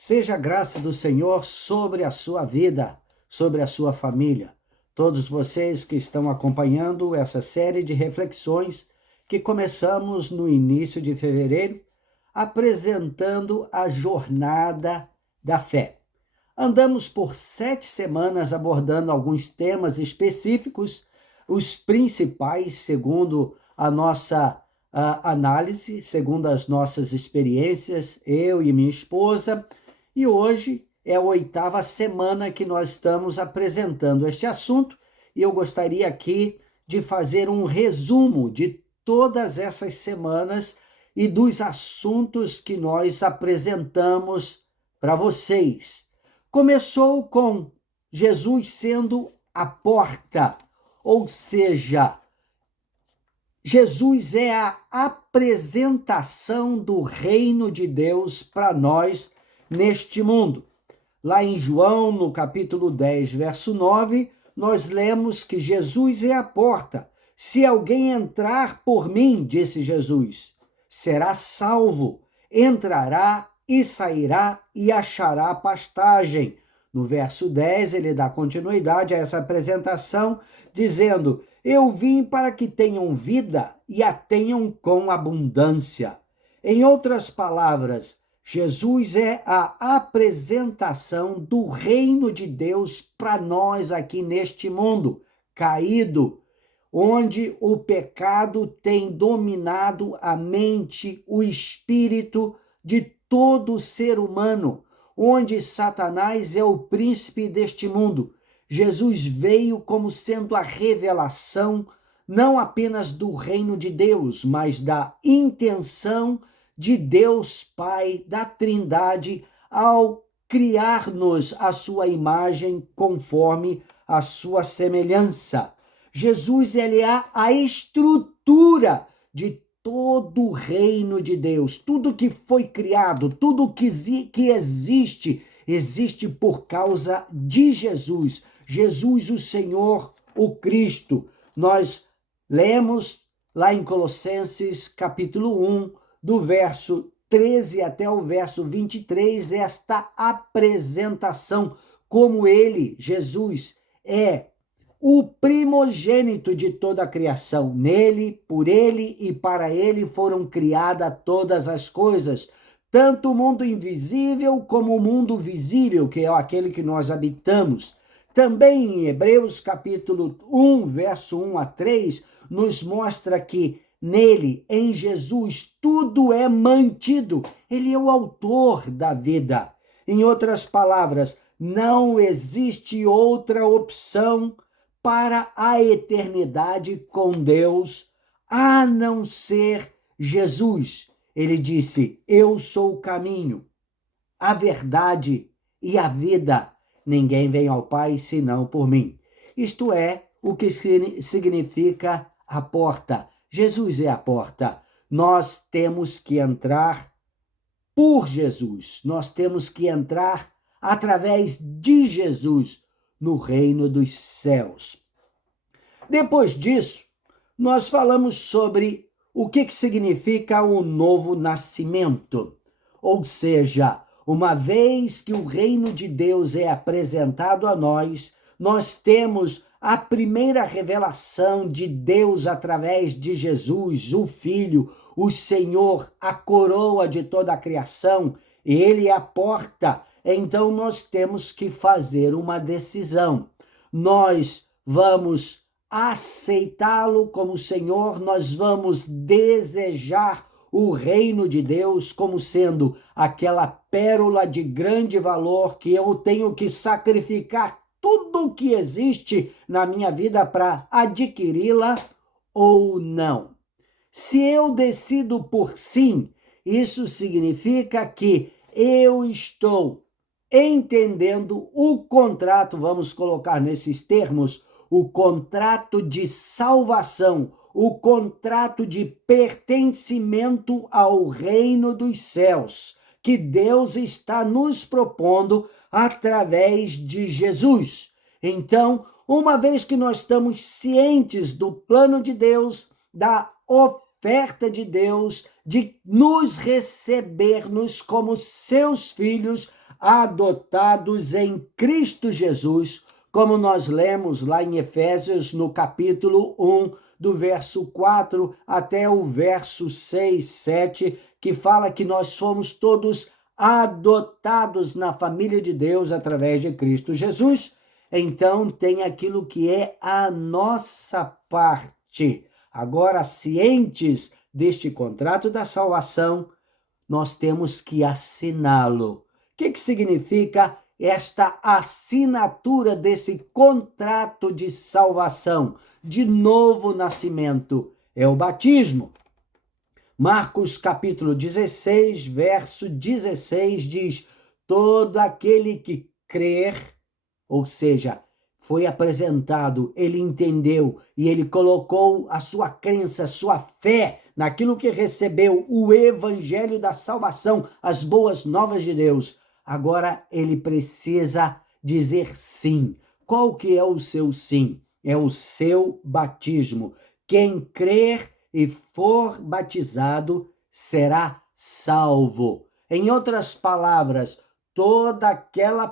Seja a graça do Senhor sobre a sua vida, sobre a sua família. Todos vocês que estão acompanhando essa série de reflexões que começamos no início de fevereiro, apresentando a jornada da fé. Andamos por 7 semanas abordando alguns temas específicos, os principais, segundo a nossa análise, segundo as nossas experiências, eu e minha esposa. E hoje é a 8ª semana que nós estamos apresentando este assunto e eu gostaria aqui de fazer um resumo de todas essas semanas e dos assuntos que nós apresentamos para vocês. Começou com Jesus sendo a porta, ou seja, Jesus é a apresentação do reino de Deus para nós neste mundo. Lá em João, no capítulo 10, verso 9, nós lemos que Jesus é a porta. Se alguém entrar por mim, disse Jesus, será salvo, entrará e sairá e achará pastagem. No verso 10, ele dá continuidade a essa apresentação, dizendo: eu vim para que tenham vida e a tenham com abundância. Em outras palavras, Jesus é a apresentação do reino de Deus para nós aqui neste mundo caído, onde o pecado tem dominado a mente, o espírito de todo ser humano, onde Satanás é o príncipe deste mundo. Jesus veio como sendo a revelação não apenas do reino de Deus, mas da intenção de Deus Pai, da Trindade, ao criar-nos a sua imagem conforme a sua semelhança. Jesus, ele é a estrutura de todo o reino de Deus. Tudo que foi criado, tudo que existe, existe por causa de Jesus. Jesus, o Senhor, o Cristo. Nós lemos lá em Colossenses, capítulo 1, do verso 13 até o verso 23, esta apresentação, como ele, Jesus, é o primogênito de toda a criação. Nele, por ele e para ele foram criadas todas as coisas, tanto o mundo invisível como o mundo visível, que é aquele que nós habitamos. Também em Hebreus capítulo 1, verso 1 a 3, nos mostra que nele, em Jesus, tudo é mantido. Ele é o autor da vida. Em outras palavras, não existe outra opção para a eternidade com Deus, a não ser Jesus. Ele disse: eu sou o caminho, a verdade e a vida. Ninguém vem ao Pai senão por mim. Isto é o que significa a porta. Jesus é a porta. Nós temos que entrar por Jesus. Nós temos que entrar através de Jesus no reino dos céus. Depois disso, nós falamos sobre o que significa o novo nascimento. Ou seja, uma vez que o reino de Deus é apresentado a nós, nós temos a primeira revelação de Deus através de Jesus, o Filho, o Senhor, a coroa de toda a criação. Ele é a porta. Então nós temos que fazer uma decisão. Nós vamos aceitá-lo como Senhor, nós vamos desejar o reino de Deus como sendo aquela pérola de grande valor que eu tenho que sacrificar tudo o que existe na minha vida para adquiri-la ou não. Se eu decido por sim, isso significa que eu estou entendendo o contrato, vamos colocar nesses termos, o contrato de salvação, o contrato de pertencimento ao reino dos céus, que Deus está nos propondo através de Jesus. Então, uma vez que nós estamos cientes do plano de Deus, da oferta de Deus, de nos receber-nos como seus filhos, adotados em Cristo Jesus, como nós lemos lá em Efésios, no capítulo 1, do verso 4 até o verso 6, 7, que fala que nós somos todos adotados na família de Deus através de Cristo Jesus. Então, tem aquilo que é a nossa parte. Agora, cientes deste contrato da salvação, nós temos que assiná-lo. O que significa esta assinatura desse contrato de salvação, de novo nascimento? É o batismo. Marcos capítulo 16, verso 16 diz: todo aquele que crer, ou seja, foi apresentado, ele entendeu e ele colocou a sua crença, a sua fé naquilo que recebeu, o evangelho da salvação, as boas novas de Deus. Agora ele precisa dizer sim. Qual que é o seu sim? É o seu batismo. Quem crer e for batizado será salvo. Em outras palavras, toda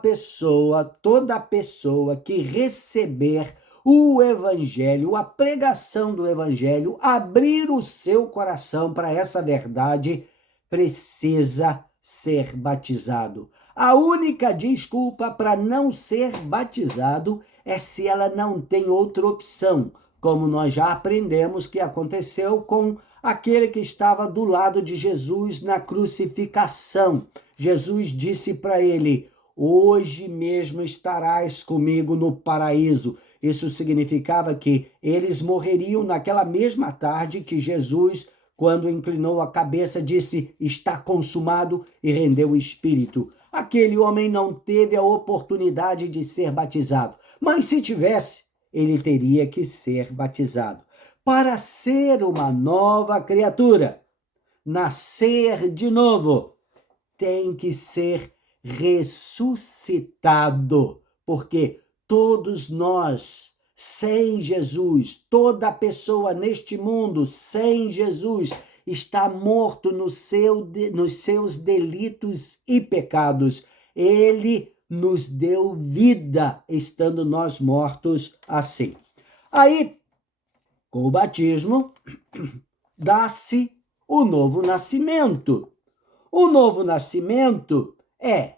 pessoa que receber o evangelho, a pregação do evangelho, abrir o seu coração para essa verdade, precisa ser batizado. A única desculpa para não ser batizado é se ela não tem outra opção, como nós já aprendemos que aconteceu com aquele que estava do lado de Jesus na crucificação. Jesus disse para ele: hoje mesmo estarás comigo no paraíso. Isso significava que eles morreriam naquela mesma tarde que Jesus, quando inclinou a cabeça, disse: está consumado, e rendeu o espírito. Aquele homem não teve a oportunidade de ser batizado, mas se tivesse, ele teria que ser batizado. Para ser uma nova criatura, nascer de novo, tem que ser ressuscitado, porque todos nós, sem Jesus, toda pessoa neste mundo sem Jesus, está morto nos seus delitos e pecados. Ele nos deu vida, estando nós mortos assim. Aí, com o batismo, dá-se o novo nascimento. O novo nascimento é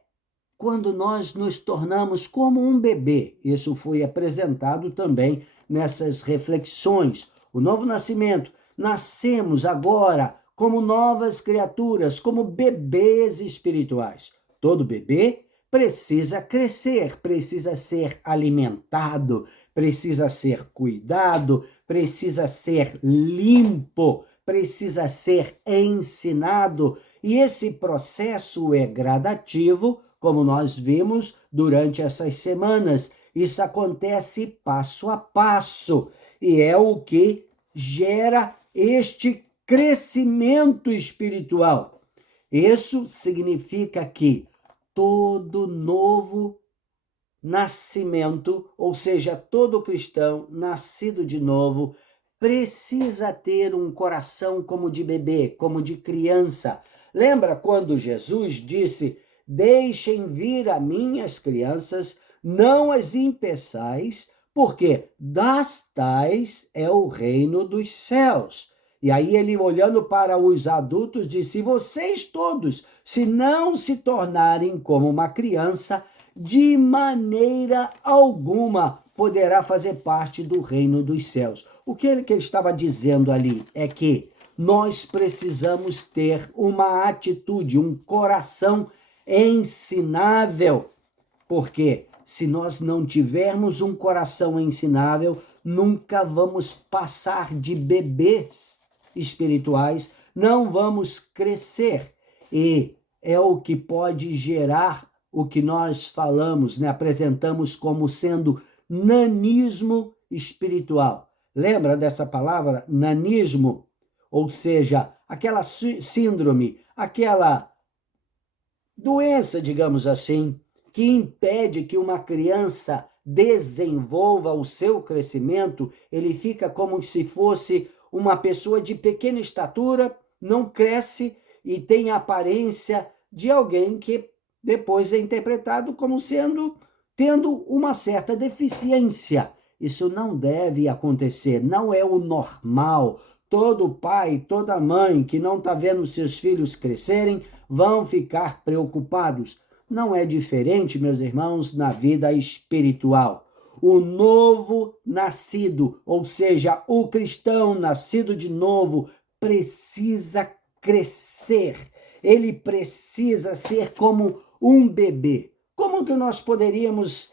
quando nós nos tornamos como um bebê. Isso foi apresentado também nessas reflexões. O novo nascimento, nascemos agora como novas criaturas, como bebês espirituais. Todo bebê precisa crescer, precisa ser alimentado, precisa ser cuidado, precisa ser limpo, precisa ser ensinado. E esse processo é gradativo, como nós vimos durante essas semanas. Isso acontece passo a passo e é o que gera este crescimento espiritual. Isso significa que todo novo nascimento, ou seja, todo cristão nascido de novo, precisa ter um coração como de bebê, como de criança. Lembra quando Jesus disse: deixem vir a mim as crianças, não as impeçais, porque das tais é o reino dos céus. E aí ele, olhando para os adultos, disse: vocês todos, se não se tornarem como uma criança, de maneira alguma poderá fazer parte do reino dos céus. O que ele estava dizendo ali é que nós precisamos ter uma atitude, um coração ensinável, porque se nós não tivermos um coração ensinável, nunca vamos passar de bebês espirituais, não vamos crescer, e é o que pode gerar o que nós falamos, apresentamos como sendo nanismo espiritual. Lembra dessa palavra, nanismo? Ou seja, aquela síndrome, aquela doença, digamos assim, que impede que uma criança desenvolva o seu crescimento. Ele fica como se fosse uma pessoa de pequena estatura, não cresce e tem a aparência de alguém que depois é interpretado como tendo uma certa deficiência. Isso não deve acontecer, não é o normal. Todo pai, toda mãe que não está vendo seus filhos crescerem vão ficar preocupados. Não é diferente, meus irmãos, na vida espiritual. O novo nascido, ou seja, o cristão nascido de novo, precisa crescer. Ele precisa ser como um bebê. Como que nós poderíamos,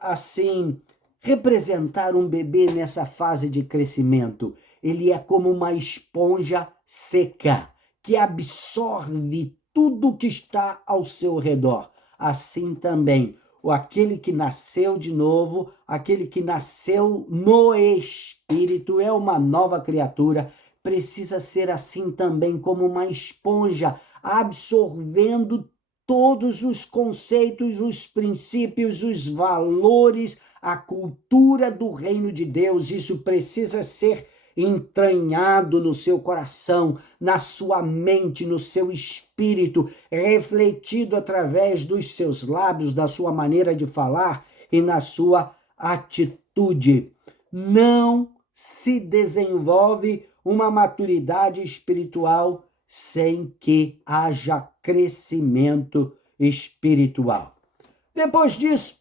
assim, representar um bebê nessa fase de crescimento? Ele é como uma esponja seca, que absorve tudo que está ao seu redor. Assim também, aquele que nasceu de novo, aquele que nasceu no Espírito, é uma nova criatura, precisa ser assim também, como uma esponja, absorvendo todos os conceitos, os princípios, os valores, a cultura do reino de Deus. Isso precisa ser entranhado no seu coração, na sua mente, no seu espírito, refletido através dos seus lábios, da sua maneira de falar e na sua atitude. Não se desenvolve uma maturidade espiritual sem que haja crescimento espiritual. Depois disso,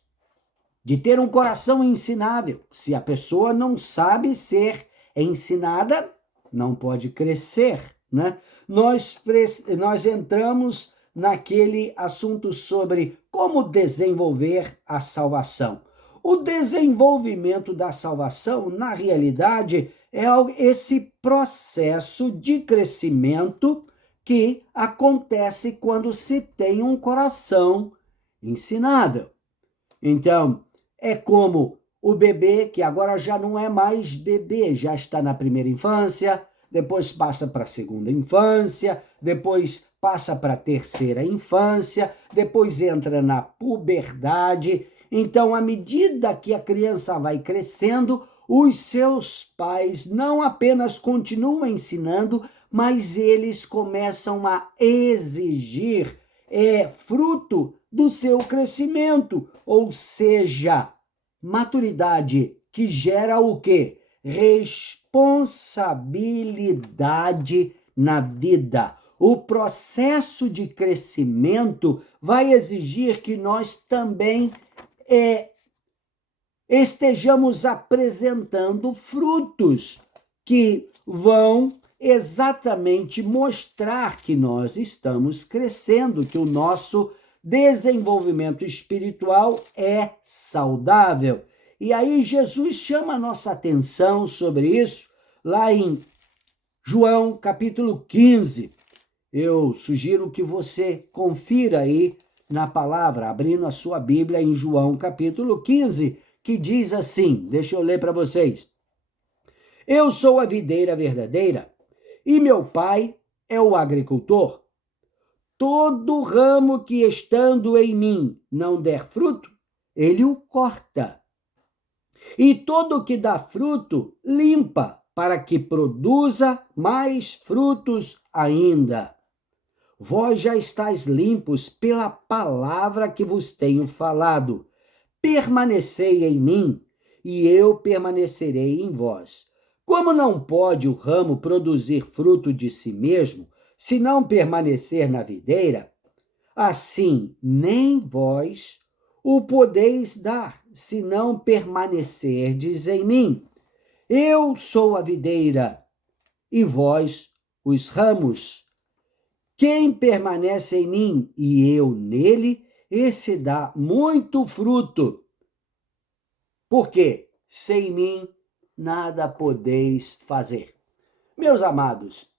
de ter um coração ensinável, se a pessoa não sabe ser ensinada, não pode crescer, né? Nós entramos naquele assunto sobre como desenvolver a salvação. O desenvolvimento da salvação, na realidade, é esse processo de crescimento que acontece quando se tem um coração ensinável. Então, é como o bebê, que agora já não é mais bebê, já está na primeira infância, depois passa para a segunda infância, depois passa para a terceira infância, depois entra na puberdade. Então, à medida que a criança vai crescendo, os seus pais não apenas continuam ensinando, mas eles começam a exigir fruto do seu crescimento, ou seja, maturidade que gera o quê? Responsabilidade na vida. O processo de crescimento vai exigir que nós também estejamos apresentando frutos que vão exatamente mostrar que nós estamos crescendo, que o nosso desenvolvimento espiritual é saudável. E aí Jesus chama a nossa atenção sobre isso lá em João capítulo 15. Eu sugiro que você confira aí na palavra, abrindo a sua Bíblia em João capítulo 15, que diz assim, deixa eu ler para vocês. Eu sou a videira verdadeira e meu pai é o agricultor. Todo ramo que estando em mim não der fruto, ele o corta. E todo que dá fruto, limpa, para que produza mais frutos ainda. Vós já estáis limpos pela palavra que vos tenho falado. Permanecei em mim, e eu permanecerei em vós. Como não pode o ramo produzir fruto de si mesmo, se não permanecer na videira, assim nem vós o podeis dar, se não permanecerdes em mim. Eu sou a videira, e vós os ramos. Quem permanece em mim e eu nele, esse dá muito fruto. Porque sem mim nada podeis fazer. Meus amados,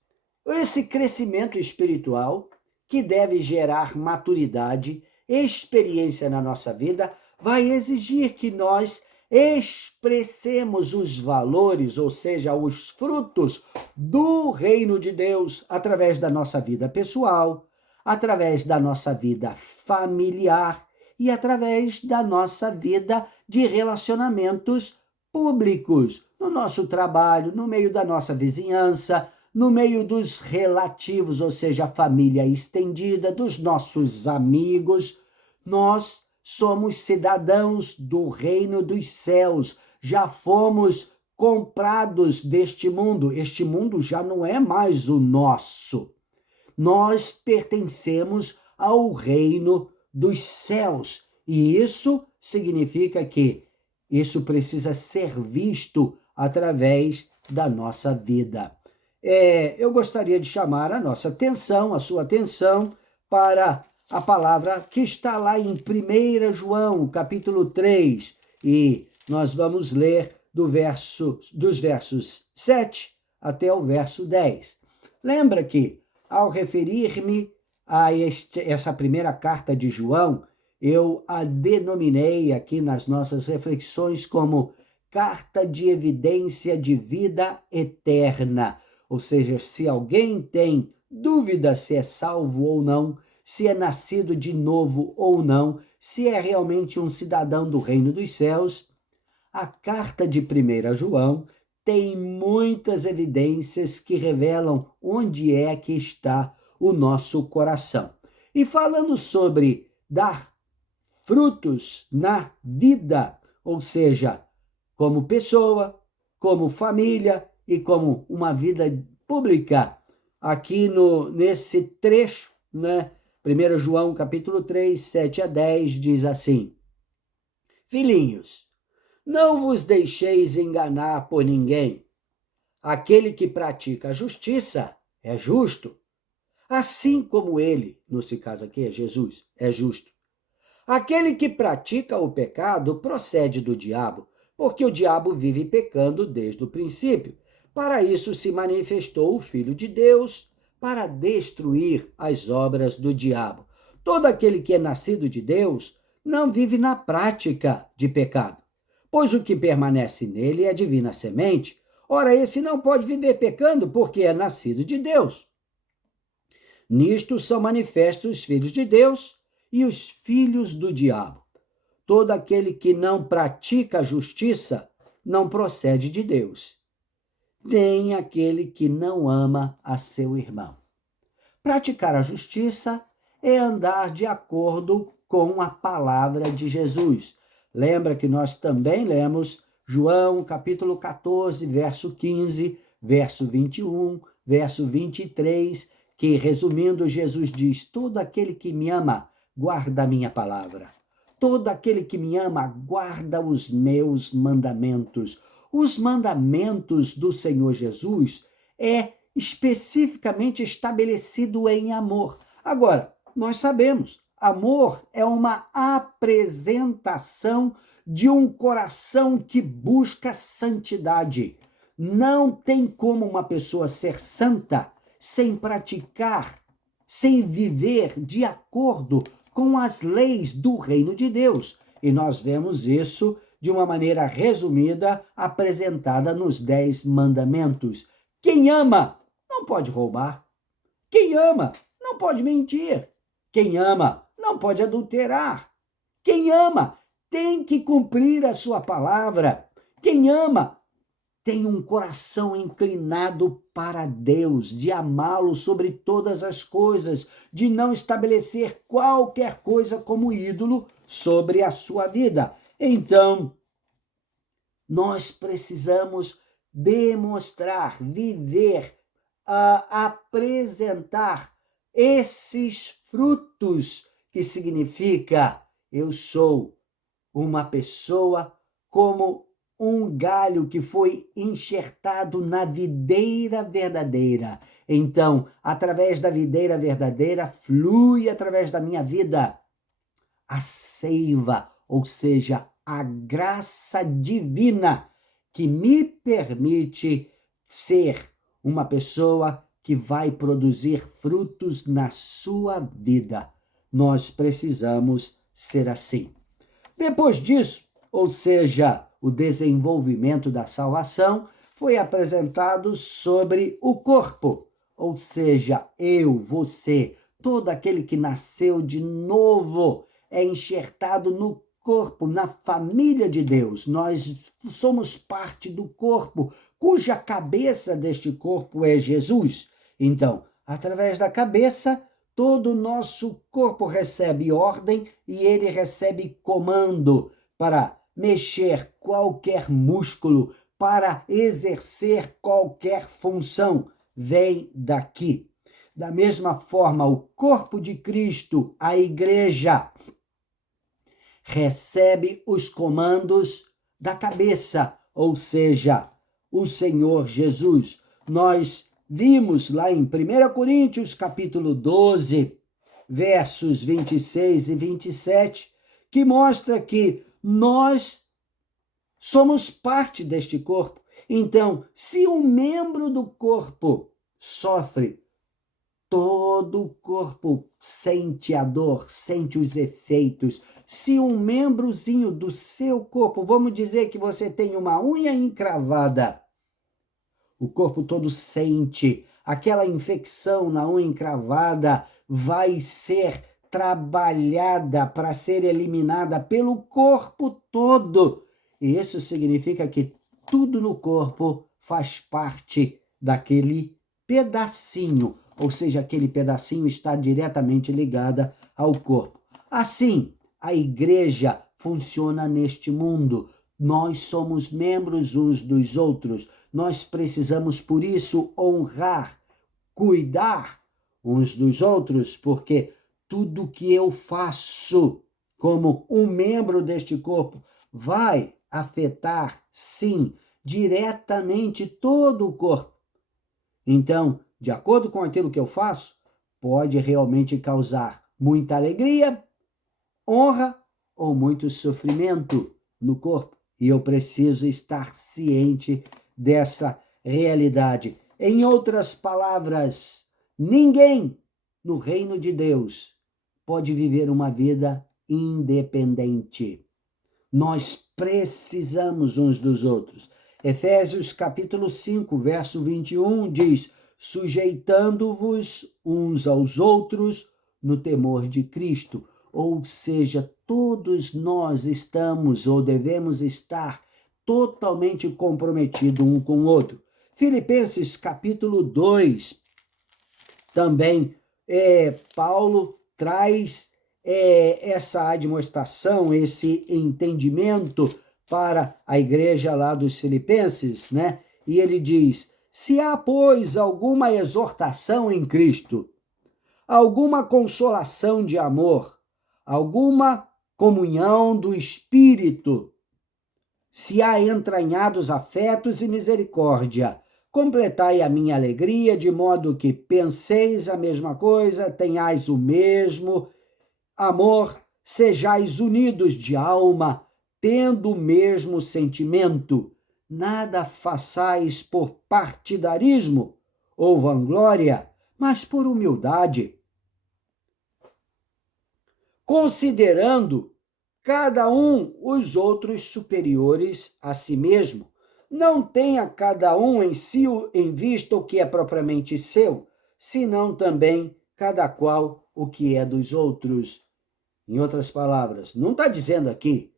esse crescimento espiritual, que deve gerar maturidade, experiência na nossa vida, vai exigir que nós expressemos os valores, ou seja, os frutos do reino de Deus através da nossa vida pessoal, através da nossa vida familiar e através da nossa vida de relacionamentos públicos, no nosso trabalho, no meio da nossa vizinhança, no meio dos relativos, ou seja, a família estendida, dos nossos amigos. Nós somos cidadãos do reino dos céus, já fomos comprados deste mundo. Este mundo já não é mais o nosso. Nós pertencemos ao reino dos céus. E isso significa que isso precisa ser visto através da nossa vida. Eu gostaria de chamar a nossa atenção, a sua atenção, para a palavra que está lá em 1 João, capítulo 3, e nós vamos ler dos versos 7 até o verso 10. Lembra que, ao referir-me a essa primeira carta de João, eu a denominei aqui nas nossas reflexões como carta de evidência de vida eterna. Ou seja, se alguém tem dúvida se é salvo ou não, se é nascido de novo ou não, se é realmente um cidadão do reino dos céus, a carta de 1 João tem muitas evidências que revelam onde é que está o nosso coração. E falando sobre dar frutos na vida, ou seja, como pessoa, como família e como uma vida pública, aqui nesse trecho, né? 1 João capítulo 3, 7 a 10, diz assim: Filhinhos, não vos deixeis enganar por ninguém. Aquele que pratica a justiça é justo, assim como ele, nesse caso aqui é Jesus, é justo. Aquele que pratica o pecado procede do diabo, porque o diabo vive pecando desde o princípio. Para isso se manifestou o Filho de Deus, para destruir as obras do diabo. Todo aquele que é nascido de Deus não vive na prática de pecado, pois o que permanece nele é a divina semente. Ora, esse não pode viver pecando porque é nascido de Deus. Nisto são manifestos os filhos de Deus e os filhos do diabo. Todo aquele que não pratica a justiça não procede de Deus, nem aquele que não ama a seu irmão. Praticar a justiça é andar de acordo com a palavra de Jesus. Lembra que nós também lemos João capítulo 14, verso 15, verso 21, verso 23, que, resumindo, Jesus diz: todo aquele que me ama, guarda a minha palavra. Todo aquele que me ama, guarda os meus mandamentos. Os mandamentos do Senhor Jesus é especificamente estabelecido em amor. Agora, nós sabemos, amor é uma apresentação de um coração que busca santidade. Não tem como uma pessoa ser santa sem praticar, sem viver de acordo com as leis do reino de Deus. E nós vemos isso de uma maneira resumida, apresentada nos 10 mandamentos. Quem ama não pode roubar. Quem ama não pode mentir. Quem ama não pode adulterar. Quem ama tem que cumprir a sua palavra. Quem ama tem um coração inclinado para Deus, de amá-lo sobre todas as coisas, de não estabelecer qualquer coisa como ídolo sobre a sua vida. Então, nós precisamos demonstrar, viver, apresentar esses frutos, que significa eu sou uma pessoa como um galho que foi enxertado na videira verdadeira. Então, através da videira verdadeira, flui através da minha vida a seiva, ou seja, a graça divina que me permite ser uma pessoa que vai produzir frutos na sua vida. Nós precisamos ser assim. Depois disso, ou seja, o desenvolvimento da salvação, foi apresentado sobre o corpo, ou seja, eu, você, todo aquele que nasceu de novo é enxertado no corpo, na família de Deus. Nós somos parte do corpo, cuja cabeça deste corpo é Jesus. Então, através da cabeça, todo o nosso corpo recebe ordem e ele recebe comando para mexer qualquer músculo, para exercer qualquer função. Vem daqui. Da mesma forma, o corpo de Cristo, a igreja, recebe os comandos da cabeça, ou seja, o Senhor Jesus. Nós vimos lá em 1 Coríntios, capítulo 12, versos 26 e 27, que mostra que nós somos parte deste corpo. Então, se um membro do corpo sofre, todo o corpo sente a dor, sente os efeitos. Se um membrozinho do seu corpo, vamos dizer que você tem uma unha encravada, o corpo todo sente. Aquela infecção na unha encravada vai ser trabalhada para ser eliminada pelo corpo todo. E isso significa que tudo no corpo faz parte daquele pedacinho, ou seja, aquele pedacinho está diretamente ligado ao corpo. Assim, a igreja funciona neste mundo. Nós somos membros uns dos outros. Nós precisamos, por isso, honrar, cuidar uns dos outros, porque tudo que eu faço como um membro deste corpo vai afetar, sim, diretamente todo o corpo. Então, de acordo com aquilo que eu faço, pode realmente causar muita alegria, honra ou muito sofrimento no corpo. E eu preciso estar ciente dessa realidade. Em outras palavras, ninguém no reino de Deus pode viver uma vida independente. Nós precisamos uns dos outros. Efésios capítulo 5, verso 21 diz: sujeitando-vos uns aos outros no temor de Cristo. Ou seja, todos nós estamos ou devemos estar totalmente comprometidos um com o outro. Filipenses capítulo 2, também Paulo traz essa admoestação, esse entendimento para a igreja lá dos Filipenses, né? E ele diz: se há, pois, alguma exortação em Cristo, alguma consolação de amor, alguma comunhão do Espírito, se há entranhados afetos e misericórdia, completai a minha alegria, de modo que penseis a mesma coisa, tenhais o mesmo amor, sejais unidos de alma, tendo o mesmo sentimento. Nada façais por partidarismo ou vanglória, mas por humildade, considerando cada um os outros superiores a si mesmo. Não tenha cada um em si em vista o que é propriamente seu, senão também cada qual o que é dos outros. Em outras palavras, não está dizendo aqui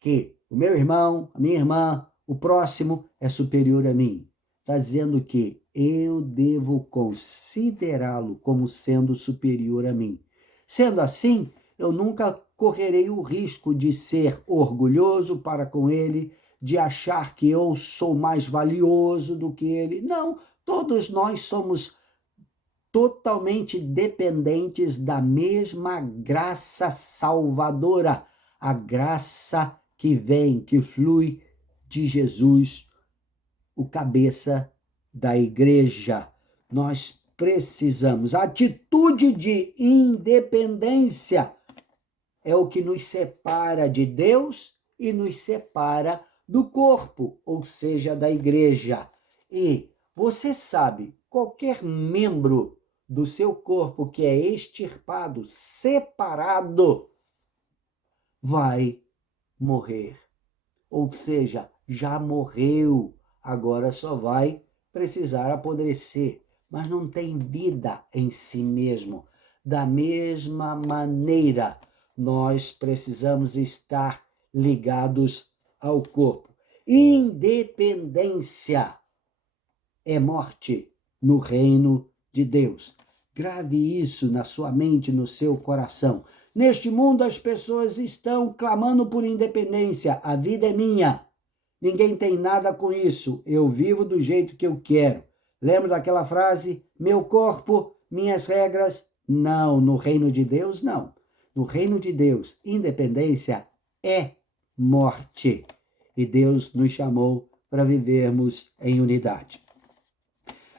que o meu irmão, a minha irmã, o próximo é superior a mim. Está dizendo que eu devo considerá-lo como sendo superior a mim. Sendo assim, eu nunca correrei o risco de ser orgulhoso para com ele, de achar que eu sou mais valioso do que ele. Não, todos nós somos totalmente dependentes da mesma graça salvadora, a graça que vem, que flui de Jesus, o cabeça da igreja. Nós precisamos. A atitude de independência é o que nos separa de Deus e nos separa do corpo, ou seja, da igreja. E você sabe, qualquer membro do seu corpo que é extirpado, separado, vai morrer. Ou seja, já morreu, agora só vai precisar apodrecer, mas não tem vida em si mesmo. Da mesma maneira, nós precisamos estar ligados ao corpo. Independência é morte no reino de Deus. Grave isso na sua mente, no seu coração. Neste mundo as pessoas estão clamando por independência. A vida é minha. Ninguém tem nada com isso. Eu vivo do jeito que eu quero. Lembra daquela frase? Meu corpo, minhas regras? Não, no reino de Deus, não. No reino de Deus, independência é morte. E Deus nos chamou para vivermos em unidade.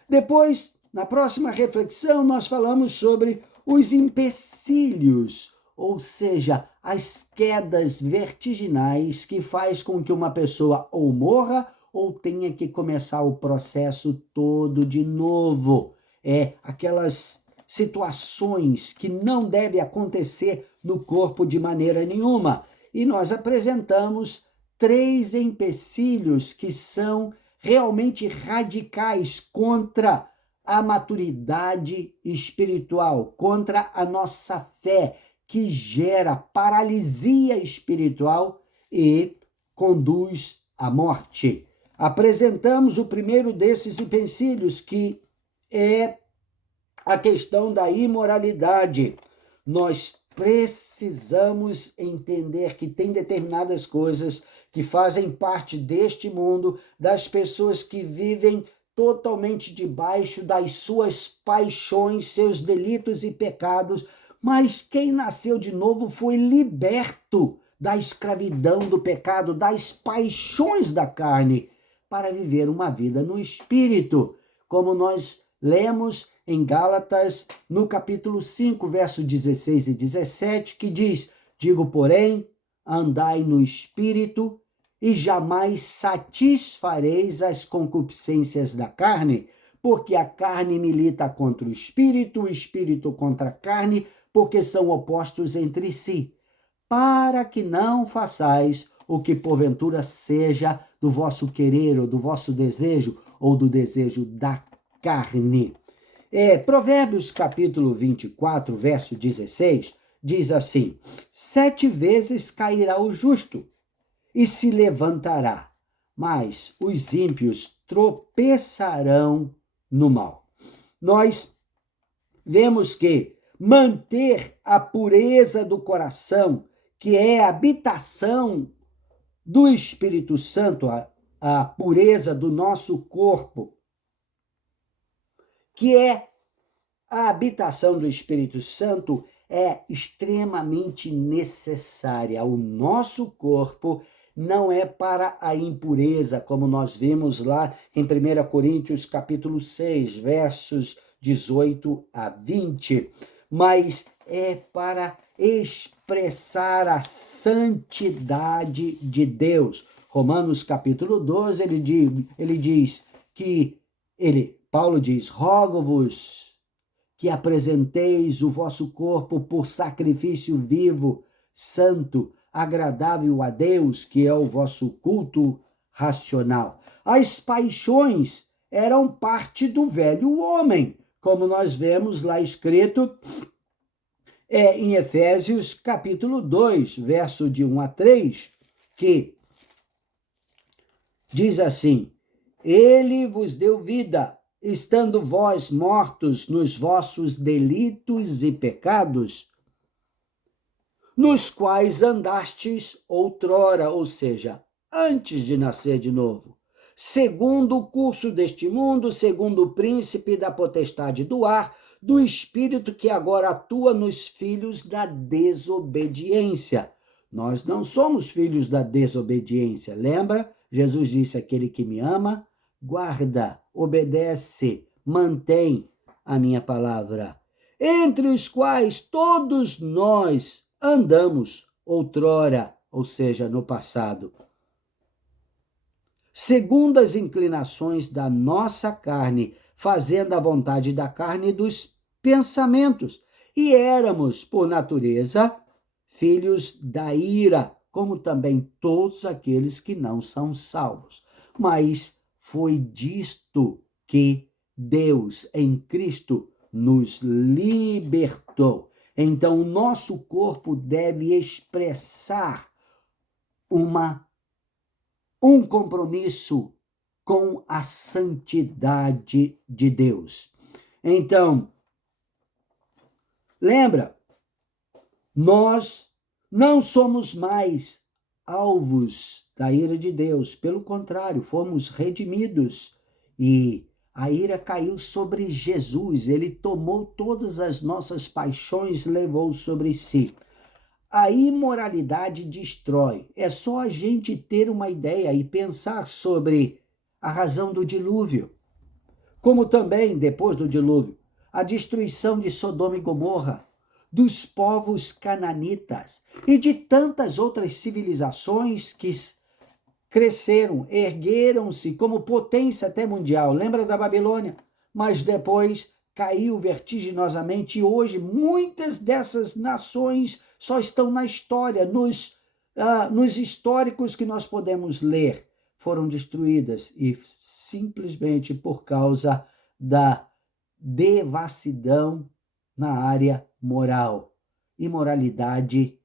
Depois, na próxima reflexão, nós falamos sobre os empecilhos, ou seja, as quedas vertiginais que faz com que uma pessoa ou morra ou tenha que começar o processo todo de novo. Aquelas situações que não devem acontecer no corpo de maneira nenhuma. E nós apresentamos 3 empecilhos que são realmente radicais contra a maturidade espiritual, contra a nossa fé, que gera paralisia espiritual e conduz à morte. Apresentamos o primeiro desses empecilhos, que é a questão da imoralidade. Nós precisamos entender que tem determinadas coisas que fazem parte deste mundo, das pessoas que vivem totalmente debaixo das suas paixões, seus delitos e pecados, mas quem nasceu de novo foi liberto da escravidão do pecado, das paixões da carne, para viver uma vida no Espírito, como nós lemos em Gálatas, no capítulo 5, verso 16 e 17, que diz: digo, porém, andai no Espírito, e jamais satisfareis as concupiscências da carne, porque a carne milita contra o Espírito contra a carne, porque são opostos entre si, para que não façais o que porventura seja do vosso querer, ou do vosso desejo, ou do desejo da carne. Provérbios capítulo 24, verso 16, diz assim: 7 vezes cairá o justo, e se levantará, mas os ímpios tropeçarão no mal. Nós vemos que manter a pureza do coração, que é a habitação do Espírito Santo, a pureza do nosso corpo, que é a habitação do Espírito Santo, é extremamente necessária. O nosso corpo não é para a impureza, como nós vimos lá em 1 Coríntios capítulo 6, versos 18 a 20, mas é para expressar a santidade de Deus. Romanos capítulo 12, ele diz que Paulo diz: rogo-vos que apresenteis o vosso corpo por sacrifício vivo, santo, agradável a Deus, que é o vosso culto racional. As paixões eram parte do velho homem, como nós vemos lá escrito em Efésios capítulo 2, verso de 1 a 3, que diz assim: ele vos deu vida, estando vós mortos nos vossos delitos e pecados, nos quais andastes outrora, ou seja, antes de nascer de novo, segundo o curso deste mundo, segundo o príncipe da potestade do ar, do espírito que agora atua nos filhos da desobediência. Nós não somos filhos da desobediência, lembra? Jesus disse: aquele que me ama, guarda, obedece, mantém a minha palavra, entre os quais todos nós andamos outrora, ou seja, no passado, segundo as inclinações da nossa carne, fazendo a vontade da carne e dos pensamentos, e éramos, por natureza, filhos da ira, como também todos aqueles que não são salvos. Mas foi disto que Deus, em Cristo, nos libertou. Então, o nosso corpo deve expressar um compromisso com a santidade de Deus. Então, lembra, nós não somos mais alvos da ira de Deus, pelo contrário, fomos redimidos e a ira caiu sobre Jesus, ele tomou todas as nossas paixões, levou sobre si. A imoralidade destrói. É só a gente ter uma ideia e pensar sobre a razão do dilúvio. Como também, depois do dilúvio, a destruição de Sodoma e Gomorra, dos povos cananitas e de tantas outras civilizações que cresceram, ergueram-se como potência até mundial. Lembra da Babilônia? Mas depois caiu vertiginosamente e hoje muitas dessas nações só estão na história, nos históricos que nós podemos ler, foram destruídas e simplesmente por causa da devassidão na área moral. Imoralidade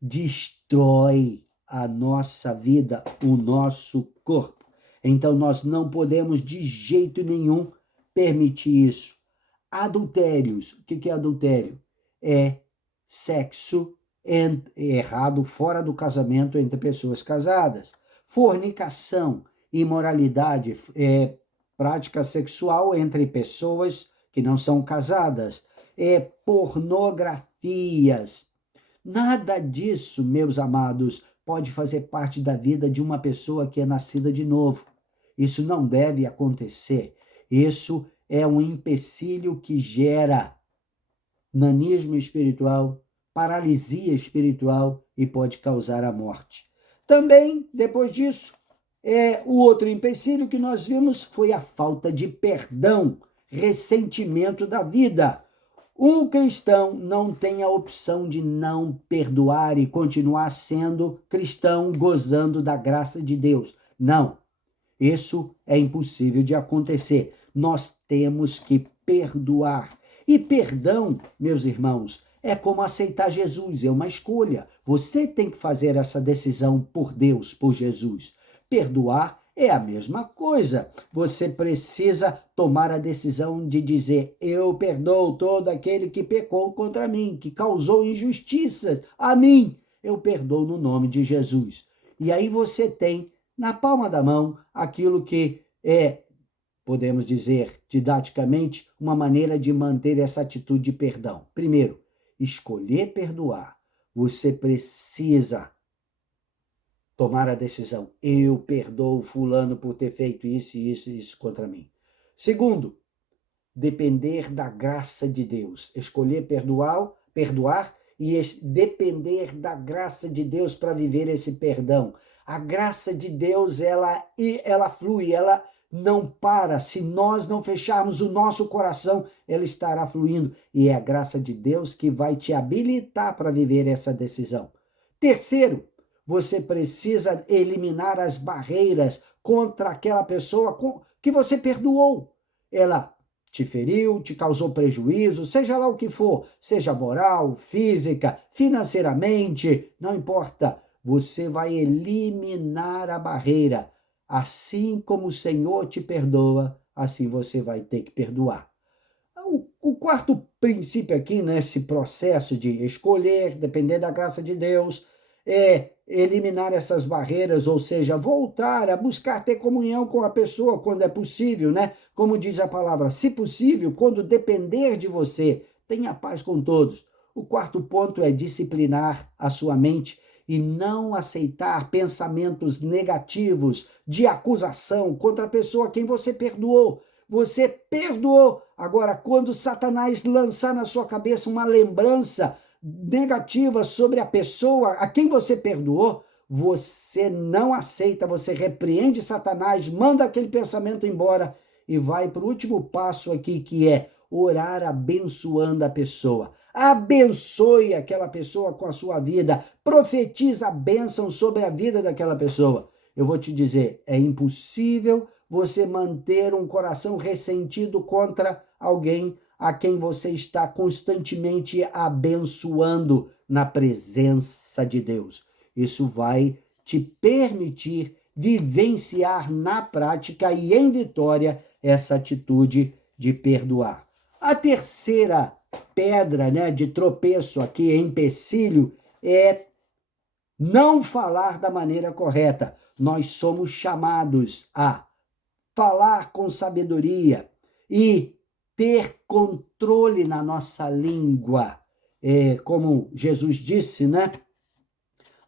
destrói a nossa vida, o nosso corpo. Então nós não podemos de jeito nenhum permitir isso. Adultérios. O que é adultério? É sexo errado fora do casamento entre pessoas casadas. Fornicação, imoralidade, prática sexual entre pessoas que não são casadas. Pornografias. Nada disso, meus amados, pode fazer parte da vida de uma pessoa que é nascida de novo. Isso não deve acontecer. Isso é um empecilho que gera nanismo espiritual, paralisia espiritual e pode causar a morte. Também, depois disso, o outro empecilho que nós vimos foi a falta de perdão, ressentimento da vida. Um cristão não tem a opção de não perdoar e continuar sendo cristão, gozando da graça de Deus. Não, isso é impossível de acontecer. Nós temos que perdoar. E perdão, meus irmãos, é como aceitar Jesus, é uma escolha. Você tem que fazer essa decisão por Deus, por Jesus. Perdoar é a mesma coisa. Você precisa tomar a decisão de dizer: eu perdoo todo aquele que pecou contra mim, que causou injustiças a mim. Eu perdoo no nome de Jesus. E aí você tem na palma da mão aquilo que é, podemos dizer didaticamente, uma maneira de manter essa atitude de perdão. Primeiro, escolher perdoar. Você precisa tomar a decisão: eu perdoo fulano por ter feito isso e isso e isso contra mim. Segundo, depender da graça de Deus. Escolher perdoar e depender da graça de Deus para viver esse perdão. A graça de Deus, ela flui, ela não para. Se nós não fecharmos o nosso coração, ela estará fluindo. E é a graça de Deus que vai te habilitar para viver essa decisão. Terceiro, você precisa eliminar as barreiras contra aquela pessoa que você perdoou. Ela te feriu, te causou prejuízo, seja lá o que for, seja moral, física, financeiramente, não importa. Você vai eliminar a barreira. Assim como o Senhor te perdoa, assim você vai ter que perdoar. O quarto princípio aqui, nesse processo de escolher, depender da graça de Deus, é eliminar essas barreiras, ou seja, voltar a buscar ter comunhão com a pessoa quando é possível, né? Como diz a palavra, se possível, quando depender de você, tenha paz com todos. O quarto ponto é disciplinar a sua mente e não aceitar pensamentos negativos de acusação contra a pessoa a quem você perdoou. Você perdoou. Agora, quando Satanás lançar na sua cabeça uma lembrança negativa sobre a pessoa a quem você perdoou, você não aceita, você repreende Satanás, manda aquele pensamento embora e vai para o último passo aqui, que é orar abençoando a pessoa. Abençoe aquela pessoa com a sua vida, profetiza a bênção sobre a vida daquela pessoa. Eu vou te dizer, é impossível você manter um coração ressentido contra alguém a quem você está constantemente abençoando na presença de Deus. Isso vai te permitir vivenciar na prática e em vitória essa atitude de perdoar. A terceira pedra, né, de tropeço aqui, empecilho, é não falar da maneira correta. Nós somos chamados a falar com sabedoria e ter controle na nossa língua. Como Jesus disse, né?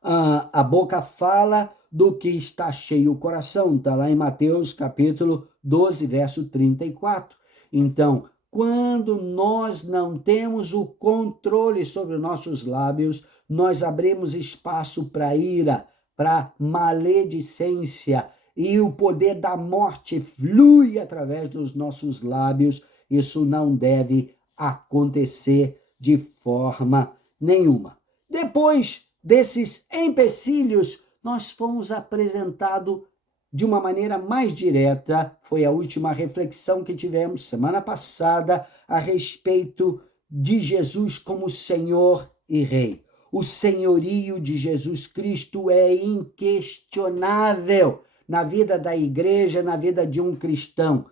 A boca fala do que está cheio o coração. Está lá em Mateus capítulo 12, verso 34. Então, quando nós não temos o controle sobre os nossos lábios, nós abrimos espaço para ira, para maledicência, e o poder da morte flui através dos nossos lábios. Isso não deve acontecer de forma nenhuma. Depois desses empecilhos, nós fomos apresentados de uma maneira mais direta. Foi a última reflexão que tivemos semana passada a respeito de Jesus como Senhor e Rei. O senhorio de Jesus Cristo é inquestionável na vida da igreja, na vida de um cristão.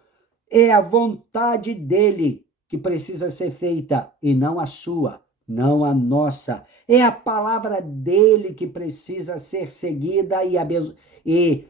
É a vontade dele que precisa ser feita e não a sua, não a nossa. É a palavra dele que precisa ser seguida e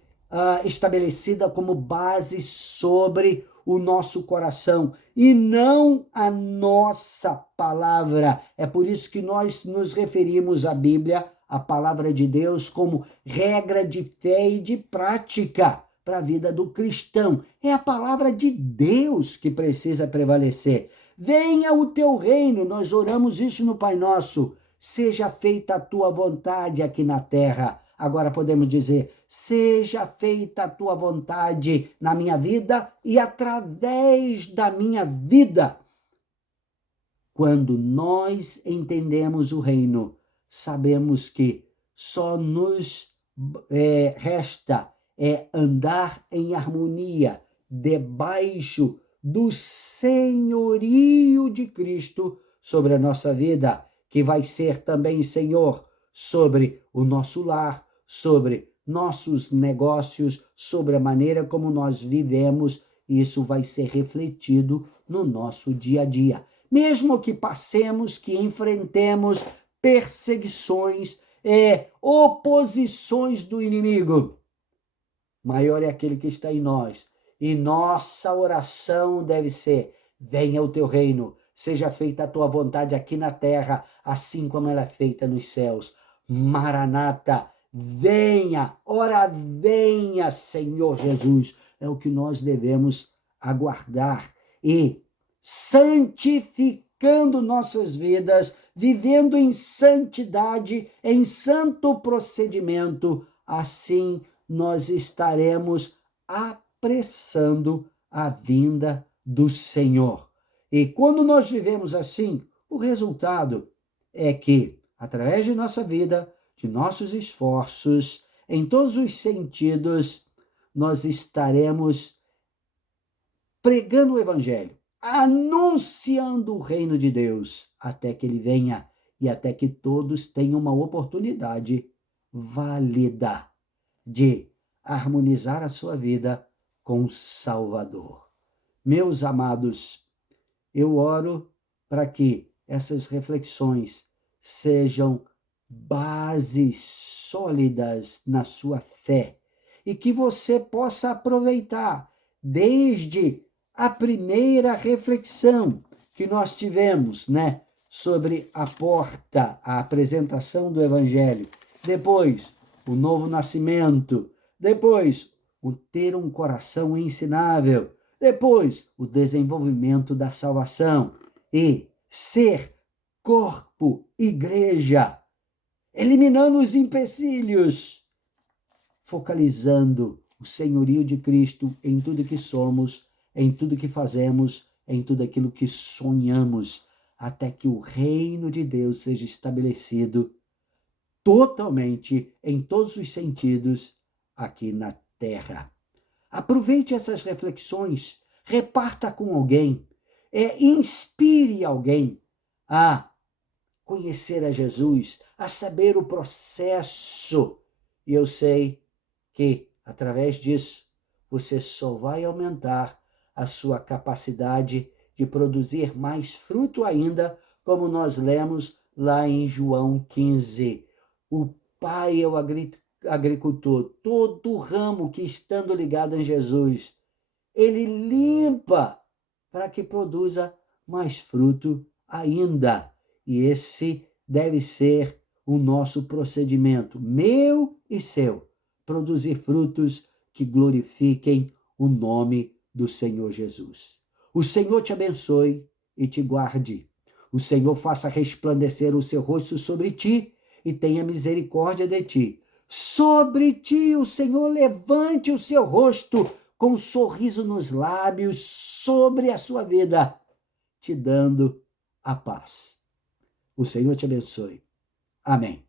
estabelecida como base sobre o nosso coração e não a nossa palavra. É por isso que nós nos referimos à Bíblia, a palavra de Deus, como regra de fé e de prática para a vida do cristão. É a palavra de Deus que precisa prevalecer. Venha o teu reino, nós oramos isso no Pai Nosso. Seja feita a tua vontade aqui na terra. Agora podemos dizer, seja feita a tua vontade na minha vida e através da minha vida. Quando nós entendemos o reino, sabemos que só nos resta andar em harmonia, debaixo do senhorio de Cristo sobre a nossa vida, que vai ser também Senhor sobre o nosso lar, sobre nossos negócios, sobre a maneira como nós vivemos. Isso vai ser refletido no nosso dia a dia. Mesmo que passemos, que enfrentemos perseguições, oposições do inimigo, maior é aquele que está em nós. E nossa oração deve ser: venha o teu reino, seja feita a tua vontade aqui na terra, assim como ela é feita nos céus. Maranata, venha, ora venha, Senhor Jesus. É o que nós devemos aguardar e santificando nossas vidas, vivendo em santidade, em santo procedimento, assim nós estaremos apressando a vinda do Senhor. E quando nós vivemos assim, o resultado é que, através de nossa vida, de nossos esforços, em todos os sentidos, nós estaremos pregando o Evangelho, anunciando o reino de Deus, até que ele venha e até que todos tenham uma oportunidade válida de harmonizar a sua vida com o Salvador. Meus amados, eu oro para que essas reflexões sejam bases sólidas na sua fé e que você possa aproveitar desde a primeira reflexão que nós tivemos, né, sobre a porta, a apresentação do Evangelho, depois o novo nascimento, depois o ter um coração ensinável, depois o desenvolvimento da salvação e ser corpo, igreja, eliminando os empecilhos, focalizando o senhorio de Cristo em tudo que somos, em tudo que fazemos, em tudo aquilo que sonhamos, até que o reino de Deus seja estabelecido totalmente, em todos os sentidos, aqui na terra. Aproveite essas reflexões, reparta com alguém, inspire alguém a conhecer a Jesus, a saber o processo. E eu sei que Através disso, você só vai aumentar a sua capacidade de produzir mais fruto ainda, como nós lemos lá em João 15. O Pai é o agricultor, todo ramo que estando ligado em Jesus, ele limpa para que produza mais fruto ainda. E esse deve ser o nosso procedimento, meu e seu, produzir frutos que glorifiquem o nome do Senhor Jesus. O Senhor te abençoe e te guarde. O Senhor faça resplandecer o seu rosto sobre ti e tenha misericórdia de ti. Sobre ti o Senhor levante o seu rosto com um sorriso nos lábios sobre a sua vida, te dando a paz. O Senhor te abençoe. Amém.